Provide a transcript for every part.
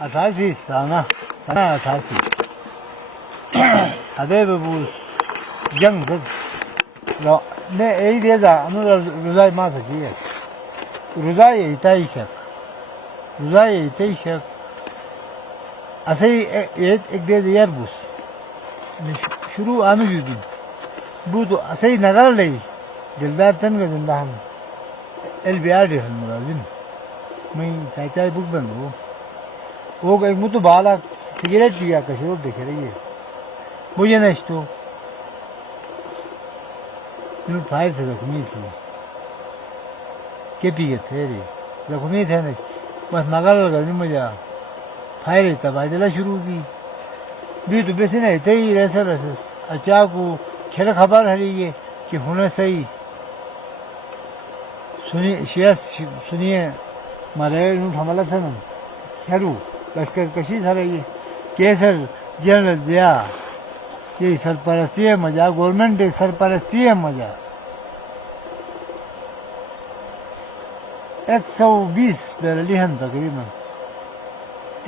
88 sana 88 ade bu jang das lo ne ei de za anu ruzai masa ki yes ruzai itaishak ruzai itaishak asay ek de yer bus शुरू आनु युद्ध बूतो असही नगर ले दिलदार तन का जिंदाहन एलबीआर डिफन मुलाजिम मैं चाय चाय बुक बंद वो एक मुझे बाला सिगरेट पिया कशोर देखे रही है मुझे ना इस्तो इन फायर थे जख्मी थी के पी गए थे रे जख्मी थे ना बस नगर लगा नहीं मजा फायर तब आइदला शुरू की भी तो बेसिन है ते ही रैसे रैसे अच्छा को खेल खबर हरी है कि होने सही सुनिए मारे इन हमला था ना खेलू लश्कर कशी था रही केसर जनरल जिया ये सरपरस्ती है मजा गवर्नमेंट सरपरस्ती है मजा 120 बैरलियन तकरीबन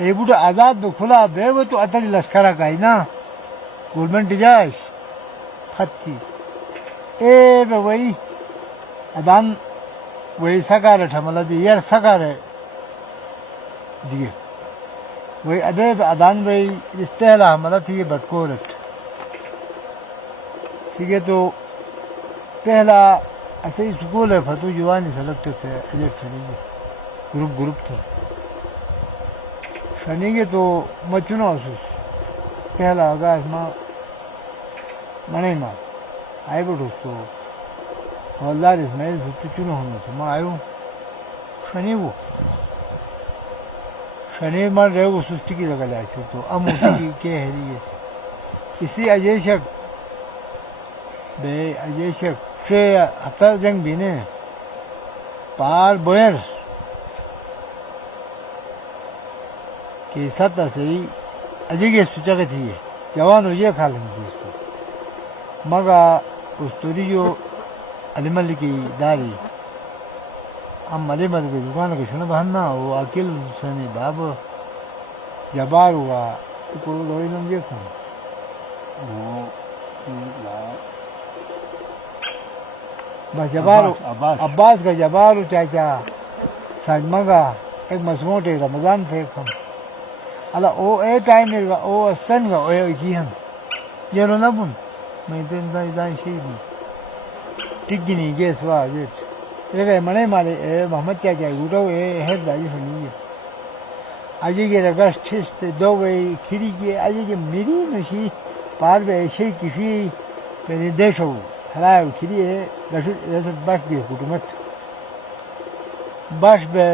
ये बुढ़ा आज़ाद तो खुला बे वो तो अतरी लश्करा का ही ना गवर्नमेंट जाश फत्ती ए बे वही अदान वही सकार ठमला भी यार सकार दिए वही अदे अदान वही इस्तेला हमला थी ये बटकोरट ठीक है तो पहला ऐसे ही स्कूल है फतू जुवानी सेलेक्ट थे एजेंट थे ग्रुप थे शनि के तो मचुना उस पहला आगाज माँ मने माँ आए बट उसको हवलदार इसमाइल से तो चुना होना था माँ आयो शनि वो शनि मार रहे वो सुस्ती की लगा लाए तो अमुटी के है ये इसी अजयशक बे अजयशक से हफ्ता जंग भी ने पार बोयर कि सत्ता से ही अजय के जगह थी जवान हो ये खा लेंगे इसको मगा उस तोरी जो अलीमल की दारी हम मले मत के दुकान के सुना बहना वो अकेल सनी बाब जबार हुआ तो कोई लोई नम ये खान बस जबार अब्बास का जबार चाचा साजमा का एक मजमूत है रमजान थे हम अला ओ ए टाइम में ओ सन का ओ की हम ये रो ना बुन मैं तो दाई शे बुन टिकनी गेस वा जेट ये मने माले ए मोहम्मद चाचा गुडो ए है दाई सनी आज के रगस टेस्ट दो वे खिरी के आज के मेरी नशी पार में शे किसी मेरे देशो हला खिरी है रसद बाश भी हुकूमत बाश बे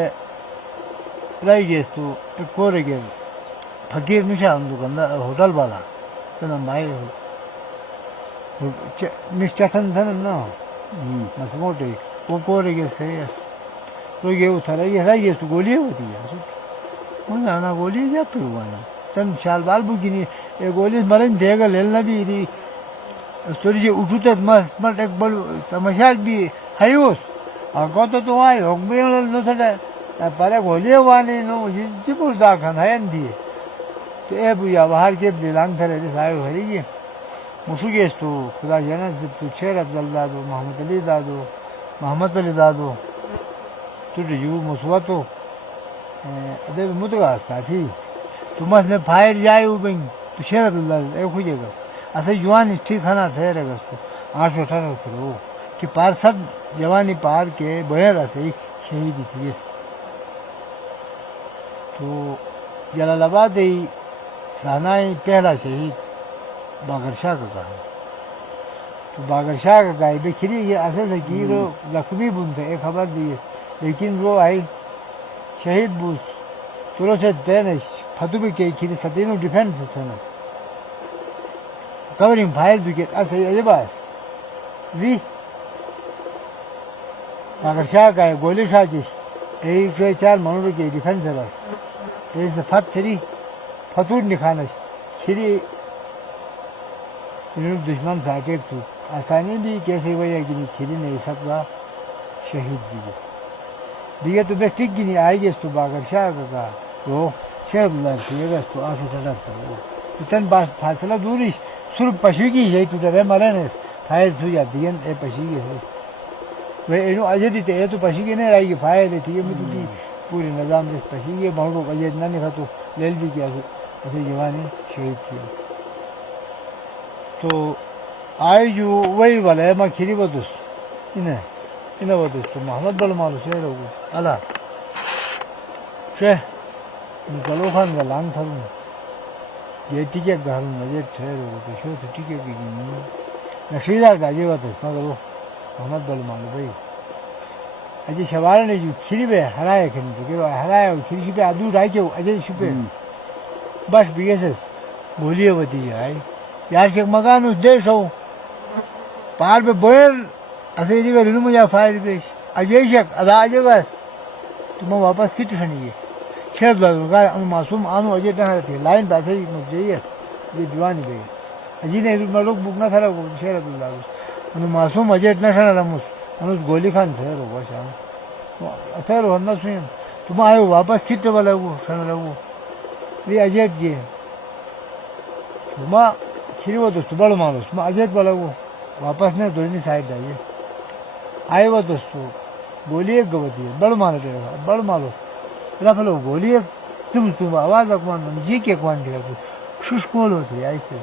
लाई गेस तो कोरे गेस फकीर निशान दुकानदार होटल वाला तो ना माय निश्चतन था ना मसमोटे वो कोरे के से यस तो ये उठा ये तो गोली होती है वो ना गोली जाती हुआ ना तन शाल बाल बुकिनी ये गोली मरन देगा लेना भी दी स्टोरी जो उठते मस्त मत एक बड़ तमाशा भी है उस आगो तो आए हो गए नो था पर गोली वाली नो जिपुर दाखन है दी तो ये बुया बाहर के बिलान थे साहब हरी ये मुशुगेस तो खुदा जाना से पूछे अब्दुल दादो मोहम्मद अली दादो मोहम्मद अली दादो तो जो मुसवा तो अदे मुतगास का थी तो मस ने फायर जाए वो बिंग पूछे अब्दुल दादो एक हो जाएगा ऐसे जवान ठीक खाना थे रहेगा उसको आठ उठा थे वो कि पार सब जवानी पार के बहर ऐसे ही शहीद थी तो जलालाबाद ही सहनाई पहला शहीद बागर शाह का कहा तो बागर शाह का कहा बेखरी ये ऐसे से की रो जख्मी बुन थे एक खबर दी लेकिन वो आई शहीद बुस तुरो से देने फतू भी के खिरी सतीनो डिफेंस थे ना कवरिंग फायर विकेट ऐसे ये बस वी बागर शाह का गोली शाह जिस एक से चार मनोर के डिफेंस है बस ऐसे फतरी फतूर निखाना खिरी इन्होंने दुश्मन से अटैक तो आसानी भी कैसे वजह कि खिरी नहीं सबका शहीद दिए तो बेस्ट की नहीं आएगी तो बागर शाह का तो शेर बुला थिएगा तो आंसू टटर करो तन बात फासला दूरी सिर्फ पशु की यही टूटा रे मरे ने फायर थू जाती है ए पशु की है वे इनो अजय दी ते तो पशु की नहीं रही फायर थी ये मुझे दी पूरे निजाम जिस पशु ये बहु अजय ना नहीं खातो लेल भी किया ऐसे जवानी शहीद थी तो आए जो वही वाला है मैं खिरी बदुस इन्हें इन्हें बदुस तो मोहम्मद बल मालूम से लोगों अल्लाह से निकलो खान का लांग था ये टिके गालू मजे ठहरो तो शो तो टिके की नहीं नशीदार का ये बात है मगर वो मोहम्मद बल मालूम भाई अजय शवार ने जो खिरी पे हराया खिरी से क्या हराया खिरी पे आदू राय के अजय शुपे बस बीएसएस बोलिए बती है यार शेख मकान उस देश हो पहाड़ पे बोयर ऐसे जगह रिनू मुझे फायर पेश अजय शेख अदा अजय बस तुम वापस किट सनी शेर का मासूम आनु अजय टहर थे लाइन पैसे ही मुझे ये दीवानी बेस अजी ने लोग बुक ना था शेर अनु मासूम अजय इतना सन अलमुस अनुस गोली खान थे रो शाम अच्छा रो हम सुन तुम आयो वापस किट वाला वो सन लगो ये अजय के तुम खिरी वो दोस्तों बड़ो मानो तुम अजय वाला वो वापस ने दोनों साइड आइए आए वो दोस्तों बोलिए गवती है बड़ मारो तेरा बड़ मारो रफलो बोलिए तुम आवाज अकमान जी के कौन दिया तू शुष्कोल होते ऐसे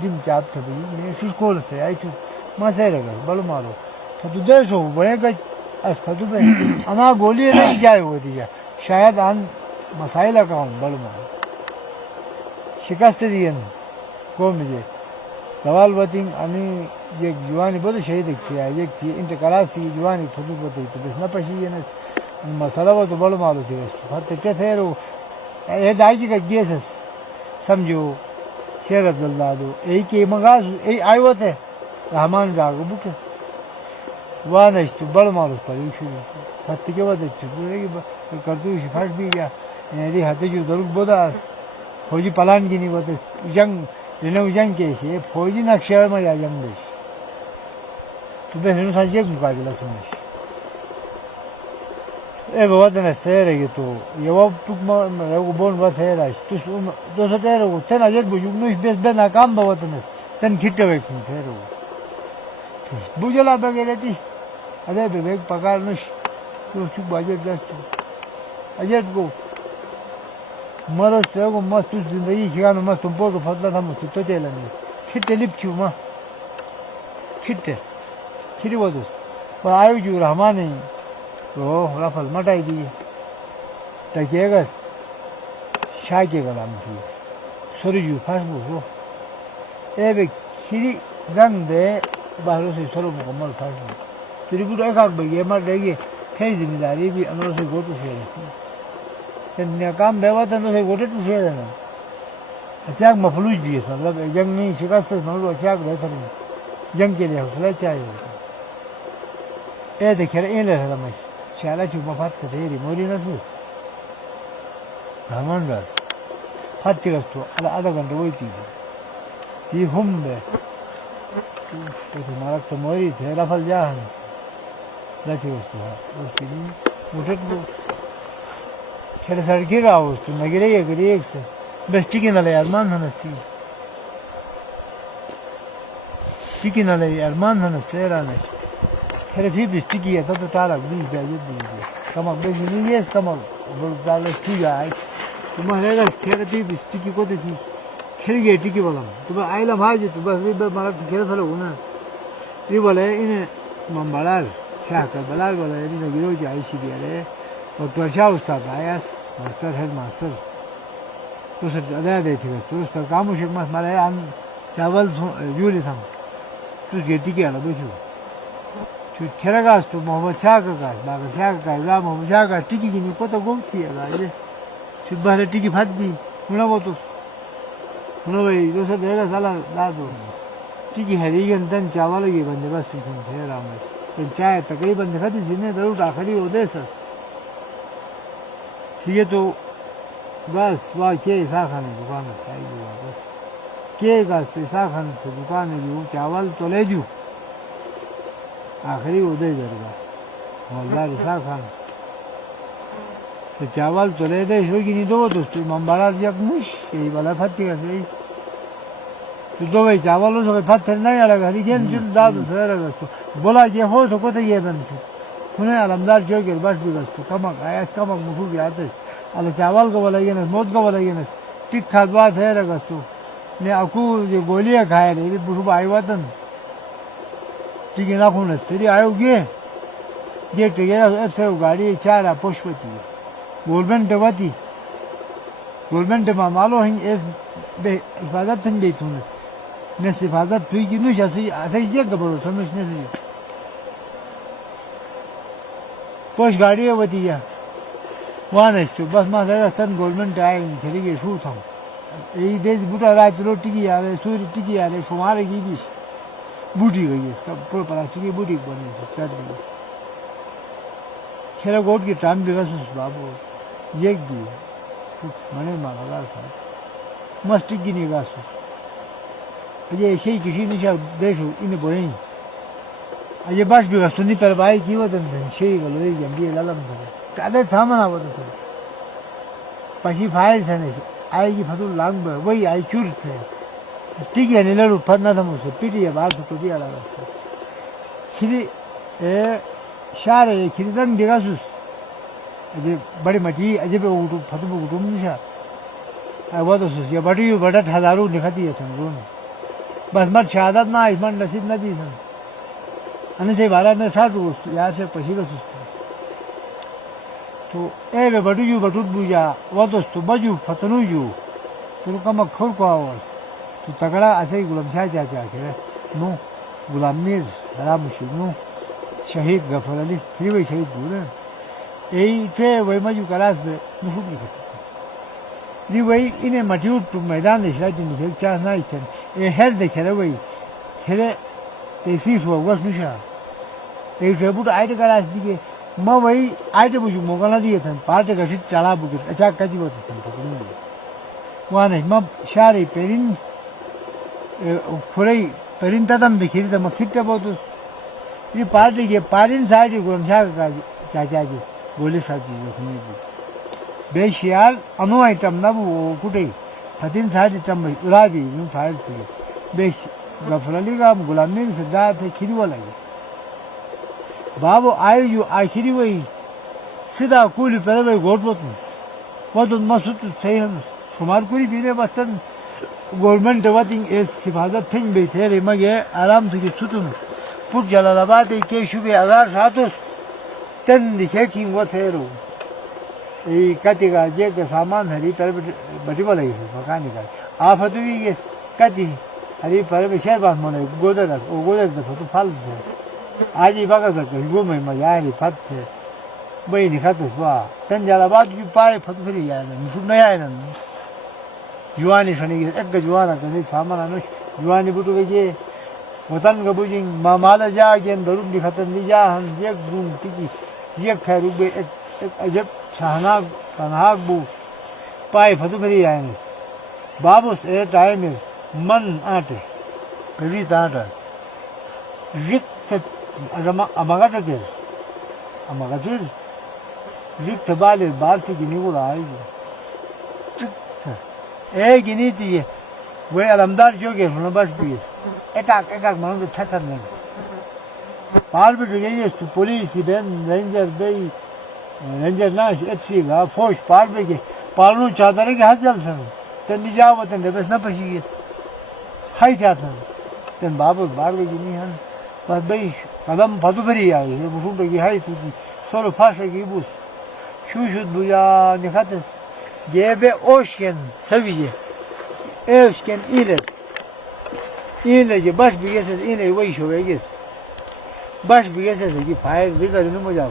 जिम चाप थे मैं शुष्कोल होते ऐसे मसे लगा बड़ मारो तो तू देश हो बड़े का अस खतु पे अना गोली नहीं जाए वो दिया शायद आन मसाइला का हूँ बड़ मारो शिकस्त दिए को मुझे सवाल बतिंग अनि ये जुआनी बहुत शहीद थी ये थी इंटर क्लास थी जुआनी फुटू बती तो बस ना पशी ये न मसाला वो तो बड़ा मालूम थी फट थे रो ये दाई का गेसस समझो शेर अब्दुल्ला दो एक के मंगा ए आयो थे रहमान जागो बुक वाह नहीं तो बड़ा मालूम पर शुरू फट के बाद पूरे की करतू फट भी गया ये हाथे जो दरुक बोदास फौजी पलान की नहीं बोते जंग रिनो जंग कैसे फौजी नक्शा में या जंग देश तो बस रिनो साझे मुकाबला सुनिए ए बहुत नस्ते रहेगी तो ये वो पुक में वो बोल बात है राइस तो सोते रहो तेन अजय बुजुर्ग नो इस बेस बे नाकाम बहुत नस तेन खिट्टे वेक थे रहो बुझला बगैर थी अरे बेबेक पकार नुश तो चुप बाजे दस अजय को मरो से को मस्त जिंदगी खियानो मस्त तुमको को फतला था मुझे तो चला नहीं खिट्टे लिप क्यों मां खिट्टे खिरी वो और आयु जो रहमान नहीं तो रफल मटाई दी टकेगस शाके गलाम थी सोरीजू फासबू हो ए बे खिरी रंग दे बाहरों से सोरो मुकम्मल फासबू त्रिपुर एक आग बगे मर देगी कई जिम्मेदारी भी अंदर से गोटू से रहती है काम बेवा तो से गोटे टू से रहना अचाक मफलूज दिए मतलब जंग नहीं शिकस्त मतलब अचाक बेहतर नहीं जंग के लिए हौसला चाहिए ए देखे ए ले रहा मैं शाला चुप फात तेरी मोरी नसुस रहमान राज फात के तो आधा घंटा वही थी ये हम बे तो तुम्हारा तो मोरी थे रफल जा हम लगे उसकी उठे तो खेल सड़की रहा उसको नगरे ये गरी एक से बस टिकी ना ले अरमान है नसी टिकी ना ले अरमान है नसे राने खेल फिर भी टिकी है तो तारा बीस बैजे दीजिए कम अब बेच नहीं है कम अब वो डाले ठीक है तुम्हारे का खेल भी टिकी को तो थी खेल गए टिकी वाला तुम्हें आइला भाई तो बस ये मारा खेल फलो ना ये बोले इन्हें मंबलाल शाह का बलाल बोला इन्हें गिरो जो आईसी दिया रे और त्वचा उस्ताद आयास मास्टर हेड मास्टर तो सर अदा देती है तो उसका काम उसे मत मारे आन चावल यूली था तो गेटी के अलग बैठो तो खेलेगा तो मोहम्मद शाह का बाबर शाह का इलाम मोहम्मद शाह का टिकी की नहीं पता गुम किया गाजे तो बाहर टिकी फट भी मुना वो तो मुना भाई तो सर देगा साला ला दो टिकी हरीगन तन चावल ये बंदे बस तुम थे राम तो चाय तकरीबन देखा थी सीने जरूर आखिरी वो दे सस ठीक है तो बस वहाँ के ईसा खान दुकान खाएगी बस के गस तो ईसा खान से दुकान है जो चावल तो ले जू आखिरी उदय जरगा मौलदार ईसा Khan Se chaval tolede şu gini doğdu. Mambalar yakmış. Şey bala fatih şey. Tu dove chaval so fatih ne yalaga. Hadi cüm dağdı sonra gasto. Bola ye ho to kote ye ben tu. Kune alamdar joker baş bir gasto. Kamak ayas kamak mufu bir ates. Ala chaval ko bola yenes mod ko bola yenes. Tik khadwa sonra gasto. Ne aku je goliye khaya re bu ayvatan. Tik na khunes teri ayo ge. Ge tegera hepse gadi çara poşpeti. Gवर्नमेंट मामालो हैं इस हिफाजत हैं बेतुनस ने हिफाजत हुई कि नुश ऐसे ये गबरो समझ ने से पोश गाड़ी है वतिया वहाँ तो बस मां लगा तन गवर्नमेंट आए चली गई शू था यही देश बूटा रात रो टिकी आ रहे सूर्य टिकी आ रहे शुमारे की भी बूटी गई इसका पूरा परासी की बूटी बनी चल रही खेला गोट की टाइम भी सुस बाबू एक दी मने माला था मस्त गिनी गासु अजे şey kişi nişa deşo ini boyin अजे baş bir gasu ni per bai ki wadan şey galo ye jambi lalam da kade samana wada sa pashi fire thane ai ki phadu lang ba wai ai chur the tik ye ne lu phanna thamu se piti ye ba to di ala rasta khiri share khiridan digasus अजे बड़ी मची अजे पे उठू फतू पे उठूम निशा वो तो सोचिए बड़ी बड़ा ठहरारू निकलती है तुम रोन बस मत शहादत ना इस्मान नसीब ना दी सन अने से वाला ने साथ यार से पसी का सुस्ती तो ए वे बटूट बुझा वो तो बजू फतनू जू तो कम खोर को आवाज तो तगड़ा ऐसे ही गुलाम शाह चाचा के नो गुलाम मीर हराम मुशीद नो शहीद गफर अली थ्री वे शहीद दूर यही थे वही मजू कलास में मुफ्त नहीं करते री वही इन्हें मटियूट टू मैदान देश राज निकल चार ना इस तरह ये हेर देखे रहे वही खेले तेजी हुआ वश निशा एक सेबुट आइटे कलास दिखे माँ वही आइटे बुझू मोगला दिए थे पार्टे का सिट चला बुझे अच्छा कच्ची बात थी तो नहीं वहाँ नहीं माँ शारे पेरिन फुरे पेरिन तदम दिखे थे माँ किट्टे बहुत ये पार्टे के पारिन साइड को हम का चाचा जी बोले साची जखमी भी बेशियार अनु आइटम ना वो कुटे फतिन साइड आइटम में उराबी यूं फाइल थी बेश गफरली का गुलामी से दा थे खिरी वाला ये बाबू आयु जो आखिरी वही सीधा कूली पहले वही गोट वो तो मसूद सही हम शुमार कुरी पीने बस्तन गवर्नमेंट वातिंग इस हिफाजत थिंग भी थे रे मगे आराम से सुतून पुट जलालाबाद के शुबे आधार सातों तन दिखे कि वो थे रो ये कति का जे का सामान हरी पर बटी वाला है मकान का आप तो ये कति हरी पर में शेर बात मोने गोदर ओ गोदर तो फाल है आज ही बागा सकते वो में मजा है फट है वही नहीं खाते स्वा तन जाला बात भी पाए फट फिर यार नहीं नहीं आए ना जुआनी सनी एक जुआना का सामान अनुष जुआनी बुटू के जे वतन का बुझिंग मामाला जा के दरुब दिखाते नहीं जा हम जे गुम टिकी ये खैरू बे एक अजब सनाग बू पाए फतू मेरी आयनस बाबूस ए टाइम में मन आटे कभी तांटस रिक्त अमागटर रिक्त बाले बाल से गिनी को आएगी ए गिनी थी वे अलमदार जो के बस बीस एक मानो तो ठहर नहीं पाल भी गई तो पुलिस बेन रेंजर ना एफसी का फौज पाल भी के पालनू चाहता रहे कि हाथ चल सन तन जाओ तन बस ना पसी गई हाई था सन तन बाबू बार भी नहीं हन बस भाई कदम फतू भरी आई है बुफू की हाई तू सोलो फाश की बुस शू बुया निखातस जेबे ओशken seviye Evşken ile जे baş bir geçse ile vay şove geç baş bir geçse ki fail bir kadını mı yap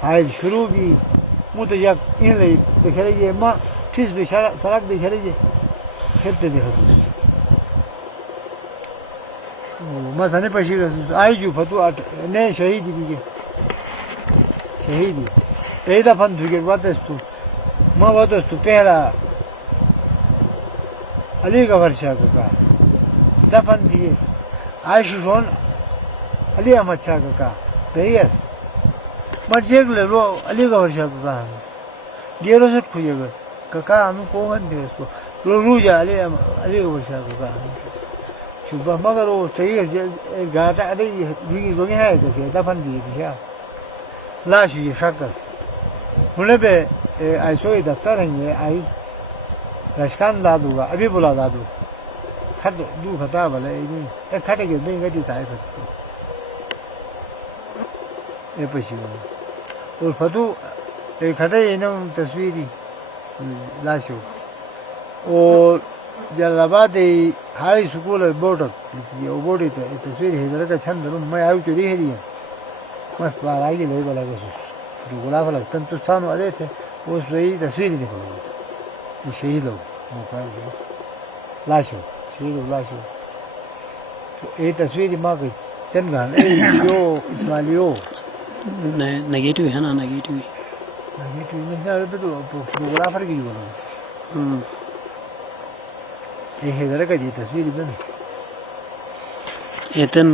fail şuru bir mutacak ile dekhareye ma tiz bir sarak dekhareye hep de dekhareye ma sane paşi ay ju fatu ne şehidi bir şehidi eyda fan düger vatestu ma vatestu pehla Ali का वर्षा का दफन दिएस आयुषोन अली अहमद शाह का पेयस मर्जेग ले लो अली का वर्षा का गेरो से खुजे बस कका अनु को हन दे उसको रू जाले अले वो सा कका सुबह मगर वो सही है गाटा अरे ये रोगे है कैसे दफन दिए क्या लाश ये शक्स मुझे पे ऐसो ही दफ्तर है ये आई रशकान दादूगा अभी बुला दादू खट दू खता वाले ये एक खटे के बेंग गटी ताई फटती ये पसी और फतू एक खटे ये ना तस्वीरी लाशो और जलाबाद हाई स्कूल बोर्ड ये बोर्ड है तस्वीर है जरा का छंद रूम मैं आयु चोरी है दिया मस्त बार आगे ले बोला कुछ जो गुलाब वाला तंतुस्तान वाले थे वो सही तस्वीर निकल ये शहीद लोग वो कर लाशो शहीद लाशो तो ये तस्वीर माँ की चंदगान यो इस्माइलियो नेगेटिव है ना नेगेटिव नहीं ना तो फोटोग्राफर की बोलो ये है जरा का ये तस्वीर बन एतन